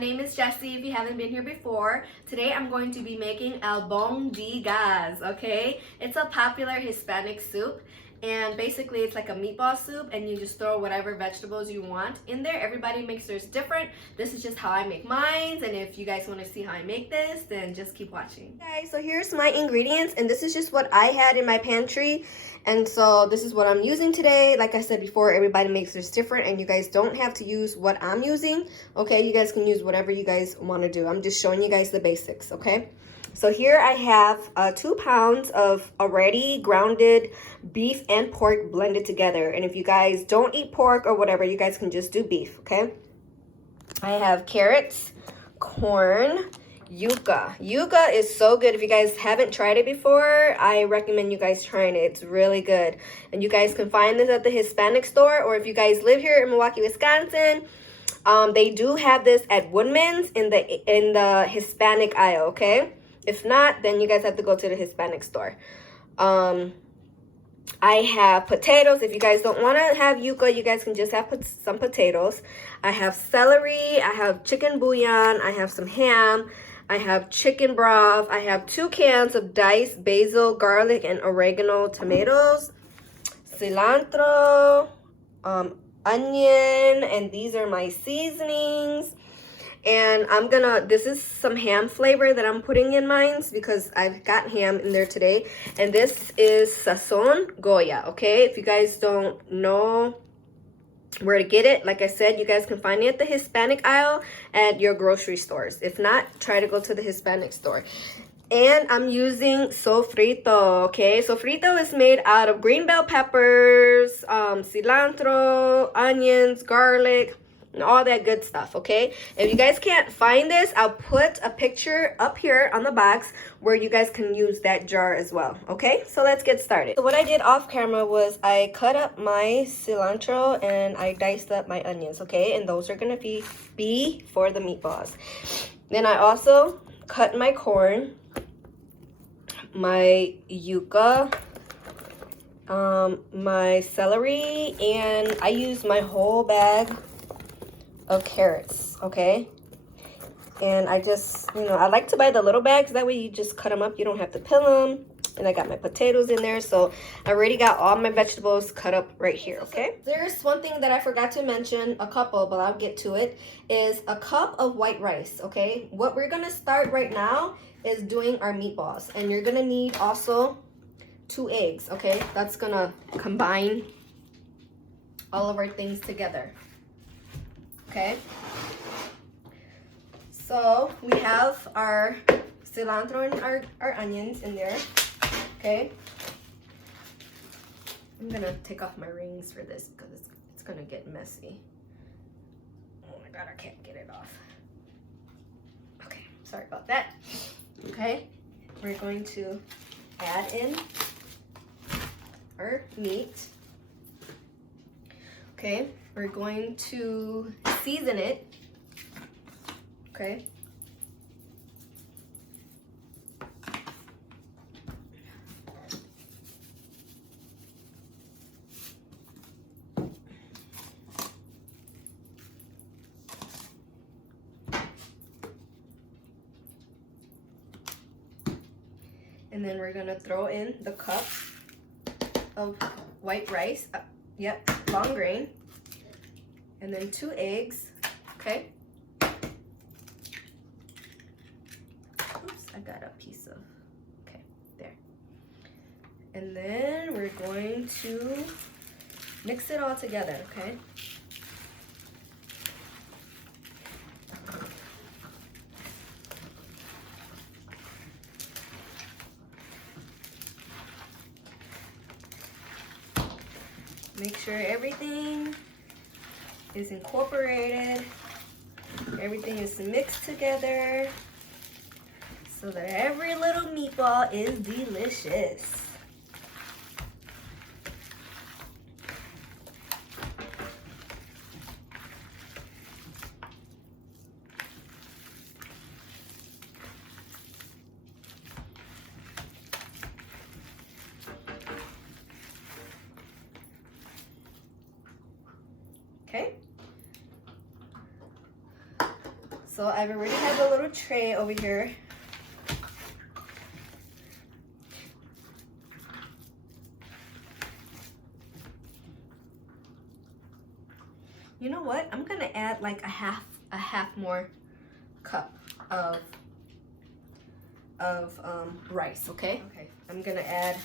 name is Jessie if you haven't been here before. Today I'm going to be making albondigas, okay? It's a popular Hispanic soup and basically it's like a meatball soup and you just throw whatever vegetables you want in there. Everybody makes theirs different. This is just how I make mine, and if you guys want to see how I make this, then just keep watching. Okay, so here's my ingredients and this is just what I had in my pantry. And so this is what I'm using today. Like I said before, everybody makes this different and you guys don't have to use what I'm using. Okay, you guys can use whatever you guys want to do. I'm just showing you guys the basics, okay? So here I have 2 pounds of already grounded beef and pork blended together. And if you guys don't eat pork or whatever, you guys can just do beef, okay? I have carrots, corn, yuca. Yuca is so good. If you guys haven't tried it before, I recommend you guys trying it. It's really good. And you guys can find this at the Hispanic store, or if you guys live here in Milwaukee, Wisconsin, they do have this at Woodman's in the Hispanic aisle, okay? If not, then you guys have to go to the Hispanic store. I have potatoes. If you guys don't want to have yuca, you guys can just have some potatoes. I have celery. I have chicken bouillon. I have some ham. I have chicken broth. I have 2 cans of diced basil, garlic, and oregano tomatoes. Cilantro, onion, and these are my seasonings. And this is some ham flavor that I'm putting in mine because I've got ham in there today. And this is Sazon Goya, okay? If you guys don't know where to get it, like I said, you guys can find it at the Hispanic aisle at your grocery stores. If not, try to go to the Hispanic store. And I'm using Sofrito, okay? Sofrito is made out of green bell peppers, cilantro, onions, garlic, and all that good stuff, okay? If you guys can't find this, I'll put a picture up here on the box where you guys can use that jar as well, okay? So let's get started. So what I did off camera was I cut up my cilantro and I diced up my onions, okay? And those are gonna be for the meatballs. Then I also cut my corn, my yuca, my celery, and I used my whole bag of carrots, okay? And I just, I like to buy the little bags. That way you just cut them up. You don't have to peel them. And I got my potatoes in there. So I already got all my vegetables cut up right here, okay? There's one thing that I forgot to mention, a couple, but I'll get to it, is a cup of white rice, okay? What we're gonna start right now is doing our meatballs. And you're gonna need also 2 eggs, okay? That's gonna combine all of our things together. Okay, so we have our cilantro and our onions in there, okay? I'm gonna take off my rings for this because it's gonna get messy. Oh my God, I can't get it off. Okay, sorry about that. Okay, we're going to add in our meat. Okay, we're going to season it, okay? And then we're gonna throw in the cup of white rice, long grain, and then 2 eggs, okay? Oops, I got a piece of, okay, there. And then we're going to mix it all together, okay? Make sure everything is incorporated, everything is mixed together so that every little meatball is delicious. Okay, So I already have a little tray over here. You know what? I'm gonna add like a half more cup of rice, okay? Okay, I'm gonna add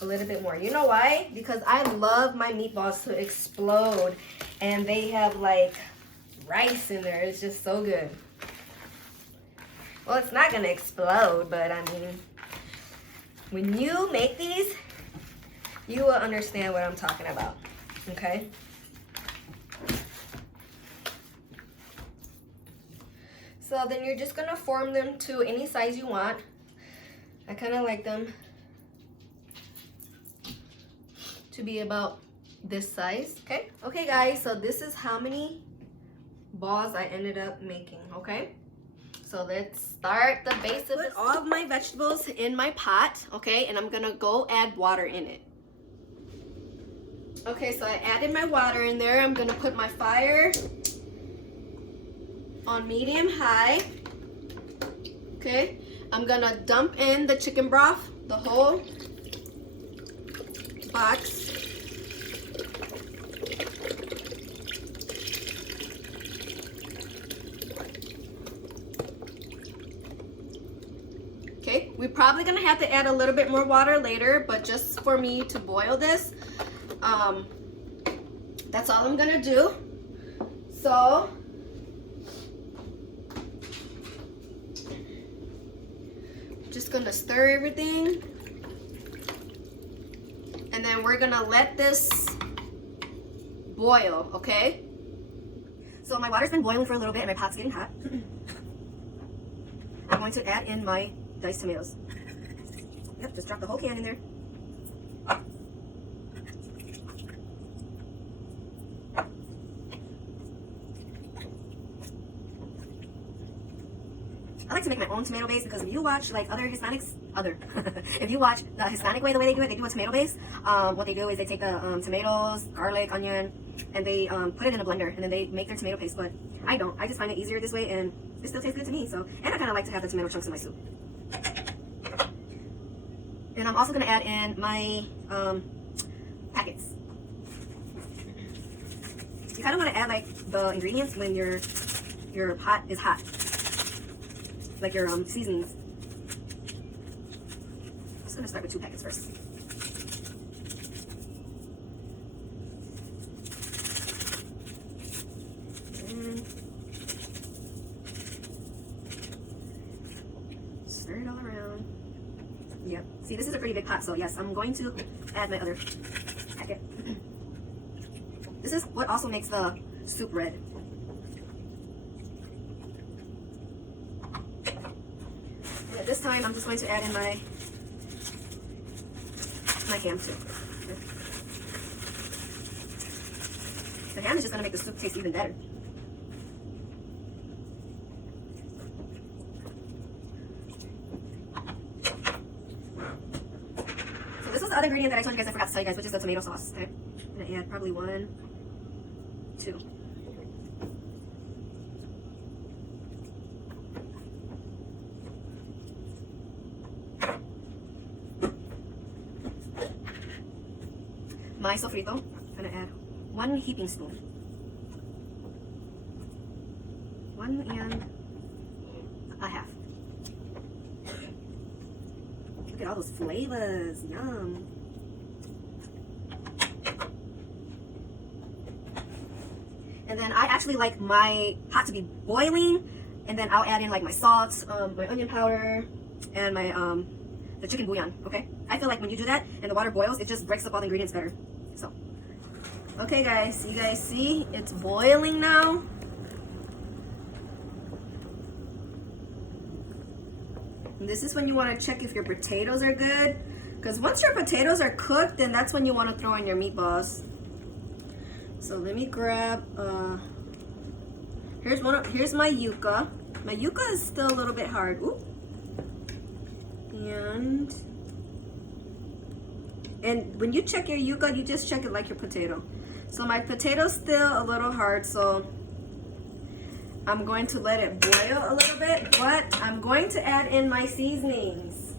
a little bit more. You know why? Because I love my meatballs to explode, and they have like rice in there. It's just so good. Well, it's not gonna explode, but I mean, when you make these, you will understand what I'm talking about, okay? So then you're just gonna form them to any size you want. I kind of like them to be about this size, okay? Okay guys, so this is how many balls I ended up making, okay? So let's start the base of it. Put all of my vegetables in my pot, okay? And I'm gonna go add water in it. Okay, so I added my water in there. I'm gonna put my fire on medium high. Okay, I'm gonna dump in the chicken broth, the whole box. Okay, we're probably gonna have to add a little bit more water later, but just for me to boil this, that's all I'm gonna do. So just gonna stir everything, and then we're gonna let this boil, okay? So my water's been boiling for a little bit and my pot's getting hot. I'm going to add in my diced tomatoes. Yep, just drop the whole can in there. I like to make my own tomato base because if you watch like other Hispanics, if you watch the Hispanic way, the way they do a tomato base, what they do is they take the tomatoes, garlic, onion, and they put it in a blender and then they make their tomato paste, but I don't. I just find it easier this way and it still tastes good to me. So, and I kind of like to have the tomato chunks in my soup. And I'm also going to add in my packets. You kind of want to add like the ingredients when your pot is hot. Like your seasonings. I'm just gonna start with 2 packets first. And stir it all around. Yep. See, this is a pretty big pot, so yes, I'm going to add my other packet. This is what also makes the soup red. This time I'm just going to add in my ham too. The ham is just going to make the soup taste even better. So this was the other ingredient that I told you guys I forgot to tell you guys, which is the tomato sauce. Okay, I'm going to add probably 1, 2. My sofrito, I'm gonna add 1 heaping spoon. 1 and a half. Look at all those flavors, yum. And then I actually like my pot to be boiling, and then I'll add in like my salt, my onion powder, and my the chicken bouillon, okay? I feel like when you do that and the water boils, it just breaks up all the ingredients better. So, okay guys, you guys see it's boiling now. And this is when you want to check if your potatoes are good, because once your potatoes are cooked, then that's when you want to throw in your meatballs. So let me grab here's my yuca. My yuca is still a little bit hard. Ooh. And when you check your yuca, you just check it like your potato. So my potato's still a little hard, so I'm going to let it boil a little bit, but I'm going to add in my seasonings.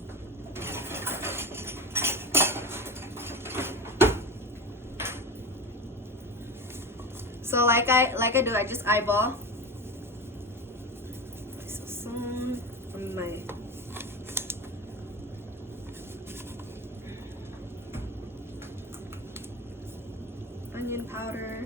So like I do, I just eyeball. So from my onion powder.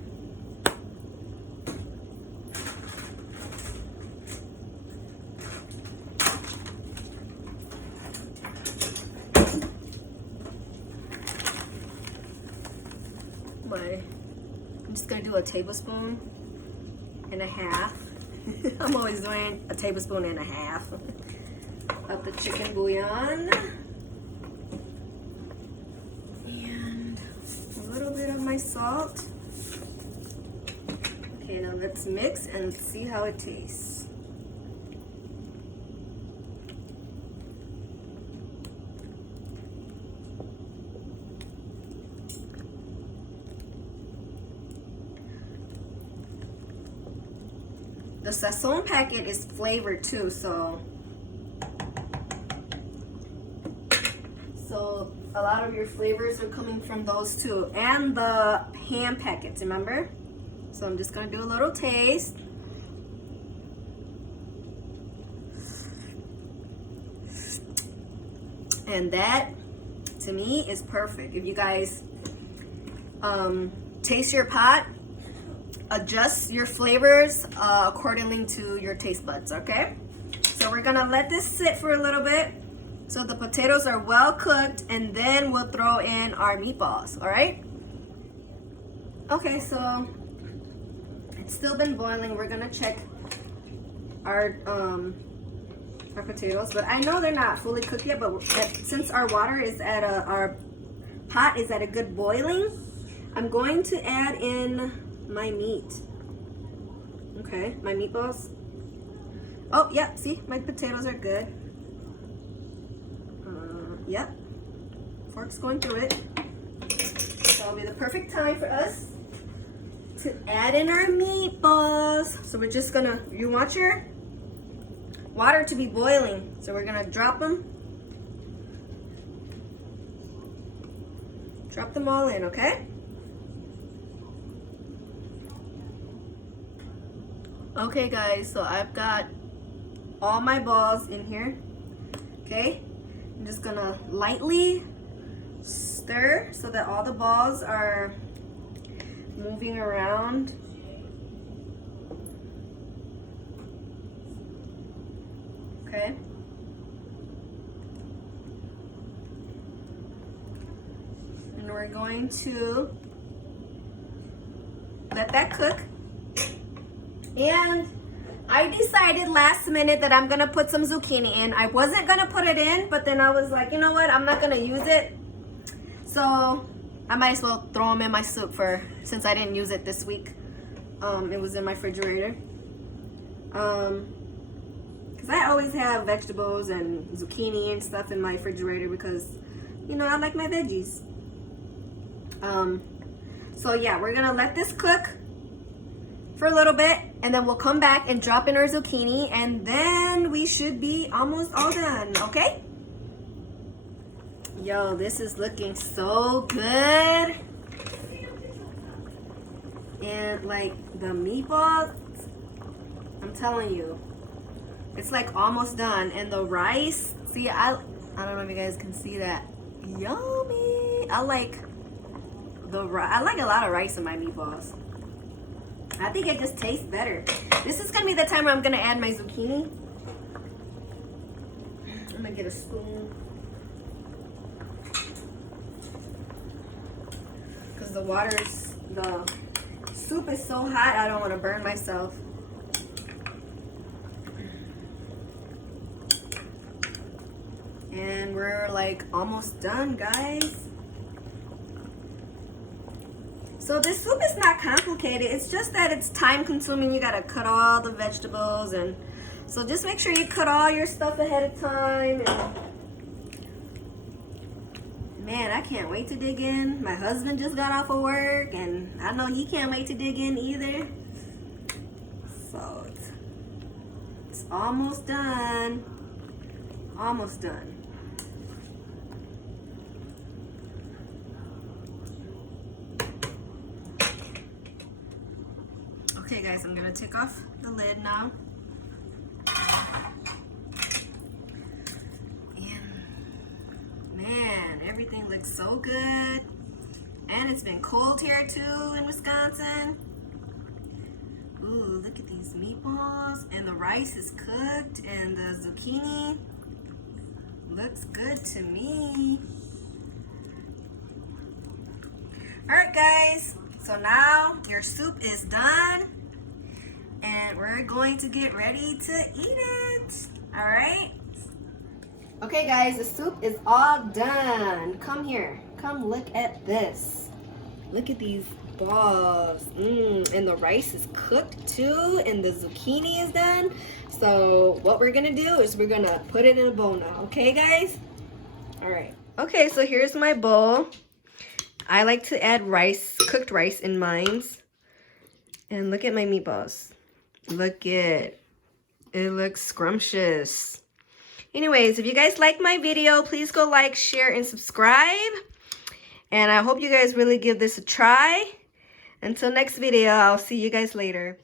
I'm just gonna do a tablespoon and a half. I'm always doing a tablespoon and a half of the chicken bouillon. And a little bit of my salt. Okay, now let's mix and see how it tastes. The Sazon packet is flavored too, so a lot of your flavors are coming from those too. And the ham packets, remember? So I'm just gonna do a little taste. And that, to me, is perfect. If you guys taste your pot, adjust your flavors accordingly to your taste buds, okay? So we're gonna let this sit for a little bit so the potatoes are well cooked, and then we'll throw in our meatballs, all right? Okay, so it's still been boiling. We're gonna check our potatoes, but I know they're not fully cooked yet, but since our water is at our pot is at a good boiling, I'm going to add in my meat. Okay, my meatballs. Oh, yeah, see, my potatoes are good. Yep, fork's going through it. So it'll be the perfect time for us to add in our meatballs. So we're just gonna, you want your water to be boiling. So we're gonna drop them. Drop them all in, okay? Okay guys, so I've got all my balls in here, okay? I'm just gonna lightly stir so that all the balls are moving around. Okay. And we're going to let that cook. And I decided last minute that I'm gonna put some zucchini in. I wasn't gonna put it in, but then I was like, you know what? I'm not gonna use it. So I might as well throw them in my soup since I didn't use it this week. It was in my refrigerator. Cause I always have vegetables and zucchini and stuff in my refrigerator because, you know, I like my veggies. So yeah, we're gonna let this cook for a little bit, and then we'll come back and drop in our zucchini, and then we should be almost all done, okay? Yo, this is looking so good. And like the meatballs, I'm telling you, it's like almost done. And the rice, see, I don't know if you guys can see that. Yummy. I like a lot of rice in my meatballs. I think it just tastes better. This is gonna be the time where I'm gonna add my zucchini. I'm gonna get a spoon. Because the soup is so hot, I don't wanna burn myself. And we're like almost done, guys. So this soup is not complicated. It's just that it's time consuming. You gotta cut all the vegetables, and so just make sure you cut all your stuff ahead of time. And man, I can't wait to dig in. My husband just got off of work, and I know he can't wait to dig in either. So It's almost done. Almost done. Okay guys, I'm gonna take off the lid now. And man, everything looks so good. And it's been cold here too in Wisconsin. Ooh, look at these meatballs. And the rice is cooked and the zucchini looks good to me. Alright guys, so now your soup is done. And we're going to get ready to eat it. Alright? Okay guys, the soup is all done. Come here. Come look at this. Look at these balls. And the rice is cooked too, and the zucchini is done. So what we're gonna do is we're gonna put it in a bowl now. Okay guys? Alright. Okay, so here's my bowl. I like to add rice, cooked rice in mine. And look at my meatballs. Look it. It looks scrumptious. Anyways, if you guys like my video, please go like, share, and subscribe. And I hope you guys really give this a try. Until next video, I'll see you guys later.